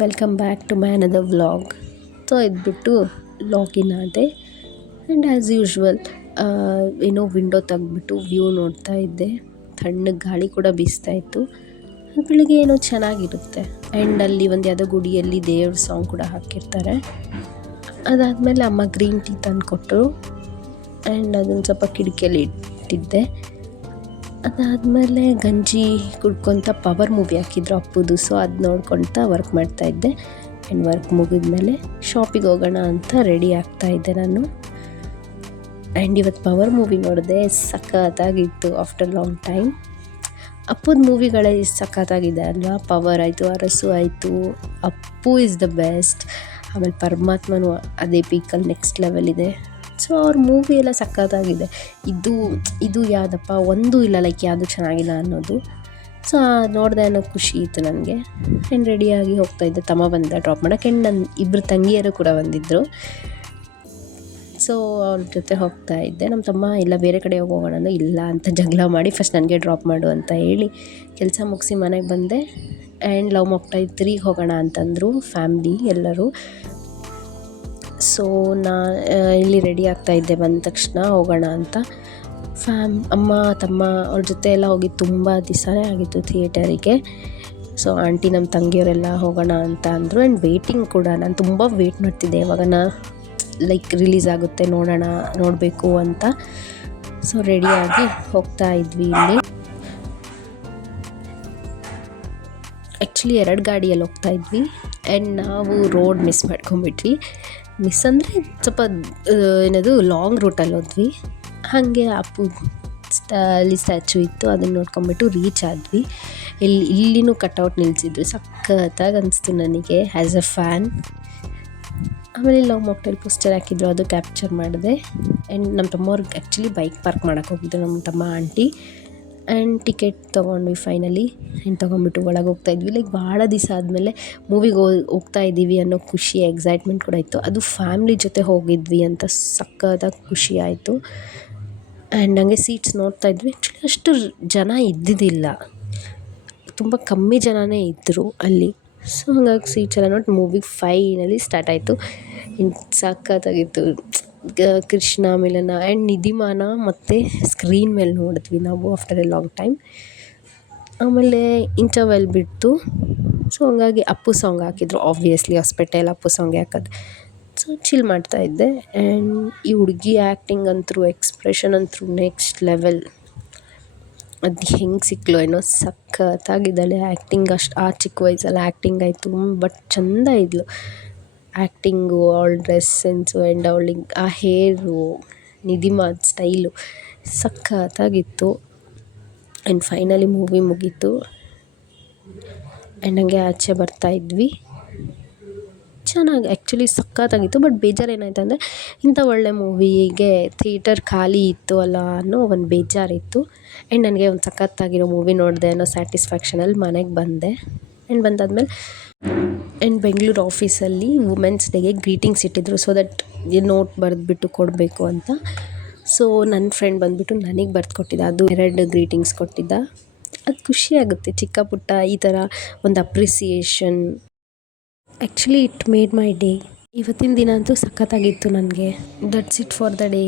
Welcome back to my another vlog. So ಇದ್ಬಿಟ್ಟು login ಆದೆ and as usual ಏನೋ window ತೆಗ್ದ್ಬಿಟ್ಟು ವ್ಯೂ ನೋಡ್ತಾ ಇದ್ದೆ. ತಣ್ಣಗೆ ಗಾಳಿ ಕೂಡ ಬೀಸ್ತಾ ಇತ್ತು. ಬೆಳಿಗ್ಗೆ ಏನೋ ಚೆನ್ನಾಗಿರುತ್ತೆ. ಆ್ಯಂಡ್ ಅಲ್ಲಿ ಒಂದು ಯಾವುದೋ ಗುಡಿಯಲ್ಲಿ ದೇವ್ರ ಸಾಂಗ್ ಕೂಡ ಹಾಕಿರ್ತಾರೆ. ಅದಾದಮೇಲೆ ಅಮ್ಮ ಗ್ರೀನ್ ಟೀ ತಂದು ಕೊಟ್ಟರು ಆ್ಯಂಡ್ ಅದನ್ನು ಸ್ವಲ್ಪ ಕಿಟಕಿಯಲ್ಲಿ ಇಟ್ಟಿದ್ದೆ. ಅದಾದಮೇಲೆ ಗಂಜಿ ಕುಡ್ಕೊತ ಪವರ್ ಮೂವಿ ಹಾಕಿದ್ರು ಅಪ್ಪುದು. ಸೊ ಅದು ನೋಡ್ಕೊತ ವರ್ಕ್ ಮಾಡ್ತಾಯಿದ್ದೆ. ಆ್ಯಂಡ್ ವರ್ಕ್ ಮುಗಿದ್ಮೇಲೆ ಶಾಪಿಗೆ ಹೋಗೋಣ ಅಂತ ರೆಡಿ ಆಗ್ತಾಯಿದ್ದೆ ನಾನು. ಆ್ಯಂಡ್ ಇವತ್ತು ಪವರ್ ಮೂವಿ ನೋಡಿದೆ, ಸಖತ್ತಾಗಿತ್ತು. ಆಫ್ಟರ್ ಲಾಂಗ್ ಟೈಮ್ ಅಪ್ಪುದ ಮೂವಿಗಳೇ ಸಖತ್ತಾಗಿದೆ ಅಲ್ವಾ. ಪವರ್ ಆಯಿತು, ಅರಸು ಆಯಿತು, ಅಪ್ಪು ಇಸ್ ದ ಬೆಸ್ಟ್. ಆಮೇಲೆ ಪರಮಾತ್ಮನೂ ಅದೇ ಪೀಕಲ್ಲಿ ನೆಕ್ಸ್ಟ್ ಲೆವೆಲ್ ಇದೆ. ಸೊ ಅವ್ರ ಮೂವಿ ಎಲ್ಲ ಸಖತ್ತಾಗಿದೆ. ಇದು ಯಾವುದಪ್ಪ ಒಂದೂ ಇಲ್ಲ ಲೈಕ್ ಯಾವುದು ಚೆನ್ನಾಗಿಲ್ಲ ಅನ್ನೋದು. ಸೊ ನೋಡಿದೆ ಅನ್ನೋ ಖುಷಿ ಇತ್ತು ನನಗೆ. ಆ್ಯಂಡ್ ರೆಡಿಯಾಗಿ ಹೋಗ್ತಾಯಿದ್ದೆ. ತಮ್ಮ ಬಂದ ಡ್ರಾಪ್ ಮಾಡೋಕ್ಕೆ. ಆ್ಯಂಡ್ ನನ್ನ ಇಬ್ಬರು ತಂಗಿಯರು ಕೂಡ ಬಂದಿದ್ದರು. ಸೊ ಅವ್ರ ಜೊತೆ ಹೋಗ್ತಾ ಇದ್ದೆ. ನಮ್ಮ ತಮ್ಮ ಇಲ್ಲ ಬೇರೆ ಕಡೆ ಹೋಗೋಣ ಇಲ್ಲ ಅಂತ ಜಗಳ ಮಾಡಿ ಫಸ್ಟ್ ನನಗೆ ಡ್ರಾಪ್ ಮಾಡು ಅಂತ ಹೇಳಿ ಕೆಲಸ ಮುಗಿಸಿ ಮನೆಗೆ ಬಂದೆ. ಆ್ಯಂಡ್ ಲವ್ ಮಾಕ್ 3 ಹೋಗೋಣ ಅಂತಂದರು ಫ್ಯಾಮ್ಲಿ ಎಲ್ಲರೂ. ಸೊ ಇಲ್ಲಿ ರೆಡಿ ಆಗ್ತಾಯಿದ್ದೆ. ಬಂದ ತಕ್ಷಣ ಹೋಗೋಣ ಅಂತ ಅಮ್ಮ ತಮ್ಮ ಅವ್ರ ಜೊತೆ ಎಲ್ಲ ಹೋಗಿ ತುಂಬ ದಿವಸನೇ ಆಗಿತ್ತು ಥಿಯೇಟರಿಗೆ. ಸೊ ಆಂಟಿ ನಮ್ಮ ತಂಗಿಯವರೆಲ್ಲ ಹೋಗೋಣ ಅಂತ ಅಂದರು. ಆ್ಯಂಡ್ ವೇಟಿಂಗ್ ಕೂಡ ನಾನು ತುಂಬ ವೇಟ್ ಮಾಡ್ತಿದ್ದೆ ಯಾವಾಗನ ಲೈಕ್ ರಿಲೀಸ್ ಆಗುತ್ತೆ ನೋಡಬೇಕು ಅಂತ. ಸೊ ರೆಡಿಯಾಗಿ ಹೋಗ್ತಾ ಇದ್ವಿ. ಇಲ್ಲಿ ಆ್ಯಕ್ಚುಲಿ 2 ಗಾಡಿಯಲ್ಲಿ ಹೋಗ್ತಾ ಇದ್ವಿ. ಆ್ಯಂಡ್ ನಾವು ರೋಡ್ ಮಿಸ್ ಮಾಡ್ಕೊಂಬಿಟ್ವಿ. ಮಿಸ್ ಅಂದರೆ ಸ್ವಲ್ಪ ಏನದು ಲಾಂಗ್ ರೂಟಲ್ಲಿ ಹೋದ್ವಿ. ಹಾಗೆ ಅಪ್ಪು ಅಲ್ಲಿ ಸ್ಟ್ಯಾಚು ಇತ್ತು, ಅದನ್ನು ನೋಡ್ಕೊಂಬಿಟ್ಟು ರೀಚ್ ಆದ್ವಿ. ಇಲ್ಲಿನೂ ಕಟ್ಔಟ್ ನಿಲ್ಲಿಸಿದ್ರು. ಸಖತ್ತಾಗಿ ಅನಿಸ್ತು ನನಗೆ ಆ್ಯಸ್ ಅ ಫ್ಯಾನ್. ಆಮೇಲೆ ಲವ್ ಮಾಕ್ಟೈಲ್ ಪೋಸ್ಟರ್ ಹಾಕಿದ್ರು, ಅದು ಕ್ಯಾಪ್ಚರ್ ಮಾಡಿದೆ. ಆ್ಯಂಡ್ ನಮ್ಮ ತಮ್ಮವ್ರಿಗೆ ಆ್ಯಕ್ಚುಲಿ ಬೈಕ್ ಪಾರ್ಕ್ ಮಾಡೋಕ್ಕೆ ಹೋಗಿದ್ರು ನಮ್ಮ ತಮ್ಮ ಆಂಟಿ. ಆ್ಯಂಡ್ ಟಿಕೆಟ್ ತೊಗೊಂಡ್ವಿ ಫೈನಲಿ. ಆ್ಯಂಡ್ ತೊಗೊಂಡ್ಬಿಟ್ಟು ಒಳಗೆ ಹೋಗ್ತಾಯಿದ್ವಿ. ಲೈಕ್ ಭಾಳ ದಿವಸ ಆದಮೇಲೆ ಮೂವಿಗೆ ಹೋಗ್ತಾ ಇದ್ದೀವಿ ಅನ್ನೋ ಖುಷಿ ಎಕ್ಸೈಟ್ಮೆಂಟ್ ಕೂಡ ಇತ್ತು. ಅದು ಫ್ಯಾಮ್ಲಿ ಜೊತೆ ಹೋಗಿದ್ವಿ ಅಂತ ಸಖತ್ತಾಗಿ ಖುಷಿ ಆಯಿತು. ಆ್ಯಂಡ್ ಹಂಗೆ ಸೀಟ್ಸ್ ನೋಡ್ತಾ ಇದ್ವಿ. ಆ್ಯಕ್ಚುಲಿ ಅಷ್ಟು ಜನ ಇದ್ದಿದ್ದಿಲ್ಲ, ತುಂಬ ಕಮ್ಮಿ ಜನನೇ ಇದ್ದರು ಅಲ್ಲಿ. ಸೊ ಹಂಗಾಗಿ ಸೀಟ್ಸ್ ಎಲ್ಲ ನೋಡಿ ಮೂವಿ ಫೈನಲಿ ಸ್ಟಾರ್ಟ್ ಆಯಿತು. ಸಖತ್ತಾಗಿತ್ತು. ಕೃಷ್ಣ ಮಿಲನ ಆ್ಯಂಡ್ ನಿಧಿಮಾನ ಮತ್ತು ಸ್ಕ್ರೀನ್ ಮೇಲೆ ನೋಡಿದ್ವಿ ನಾವು ಆಫ್ಟರ್ ಎ ಲಾಂಗ್ ಟೈಮ್. ಆಮೇಲೆ ಇಂಟರ್ವೆಲ್ ಬಿಟ್ಟು ಸೊ ಹಂಗಾಗಿ ಅಪ್ಪು ಸಾಂಗ್ ಹಾಕಿದ್ರು. ಆಬ್ವಿಯಸ್ಲಿ ಹಾಸ್ಪಿಟಲ್ ಅಪ್ಪು ಸಾಂಗ್ ಹಾಕೋದು. ಸೊ ಚಿಲ್ ಮಾಡ್ತಾಯಿದ್ದೆ. ಆ್ಯಂಡ್ ಈ ಹುಡುಗಿ ಆ್ಯಕ್ಟಿಂಗ್ ಅಂತೂ ಎಕ್ಸ್ಪ್ರೆಷನ್ ಅಂತೂ ನೆಕ್ಸ್ಟ್ ಲೆವೆಲ್. ಅದು ಹೆಂಗೆ ಸಿಕ್ಕಲೋ ಏನೋ ಸಖತ್ತಾಗಿದ್ದಾಳೆ ಆ್ಯಕ್ಟಿಂಗ್. ಅಷ್ಟು ಆ ಚಿಕ್ಕ ವಯಸ್ಸಲ್ಲಿ ಆ್ಯಕ್ಟಿಂಗ್ ಆಯಿತು. ಬಟ್ ಚೆಂದ ಇದ್ಲು ಆ್ಯಕ್ಟಿಂಗು, ಅವಳ ಡ್ರೆಸ್ ಸೆನ್ಸು ಆ್ಯಂಡ್ ಅವಳಿಗೆ ಆ ಹೇರು, ನಿಧಿಮಾ ಸ್ಟೈಲು ಸಖತ್ತಾಗಿತ್ತು. ಆ್ಯಂಡ್ ಫೈನಲಿ ಮೂವಿ ಮುಗೀತು. ಆ್ಯಂಡ್ ಹಂಗೆ ಆಚೆ ಬರ್ತಾಯಿದ್ವಿ. ಚೆನ್ನಾಗಿ ಆ್ಯಕ್ಚುಲಿ ಸಖತ್ತಾಗಿತ್ತು. ಬಟ್ ಬೇಜಾರು ಏನಾಯ್ತು ಅಂದರೆ ಇಂಥ ಒಳ್ಳೆ ಮೂವಿಗೆ ಥಿಯೇಟರ್ ಖಾಲಿ ಇತ್ತು ಅಲ್ಲ ಅನ್ನೋ ಒಂದು ಬೇಜಾರಿತ್ತು. ಆ್ಯಂಡ್ ನನಗೆ ಒಂದು ಸಖತ್ತಾಗಿರೋ ಮೂವಿ ನೋಡಿದೆ ಅನ್ನೋ ಸ್ಯಾಟಿಸ್ಫ್ಯಾಕ್ಷನಲ್ಲಿ ಮನೆಗೆ ಬಂದೆ. ಆ್ಯಂಡ್ ಬಂದಾದ್ಮೇಲೆ ಬೆಂಗಳೂರು ಆಫೀಸಲ್ಲಿ ವುಮೆನ್ಸ್ ಡೇಗೆ ಗ್ರೀಟಿಂಗ್ಸ್ ಇಟ್ಟಿದ್ರು. ಸೊ ದಟ್ ನೋಟ್ ಬರೆದ್ಬಿಟ್ಟು ಕೊಡಬೇಕು ಅಂತ. ಸೊ ನನ್ನ ಫ್ರೆಂಡ್ ಬಂದುಬಿಟ್ಟು ನನಗೆ ಬರೆದು ಕೊಟ್ಟಿದ್ದ. ಅದು 2 ಗ್ರೀಟಿಂಗ್ಸ್ ಕೊಟ್ಟಿದ್ದ. ಅದು ಖುಷಿಯಾಗುತ್ತೆ ಚಿಕ್ಕ ಪುಟ್ಟ ಈ ಥರ ಒಂದು appreciation. Actually it made my day. ಇವತ್ತಿನ ದಿನ ಅಂತೂ ಸಖತ್ತಾಗಿತ್ತು ನನಗೆ. That's it for the day.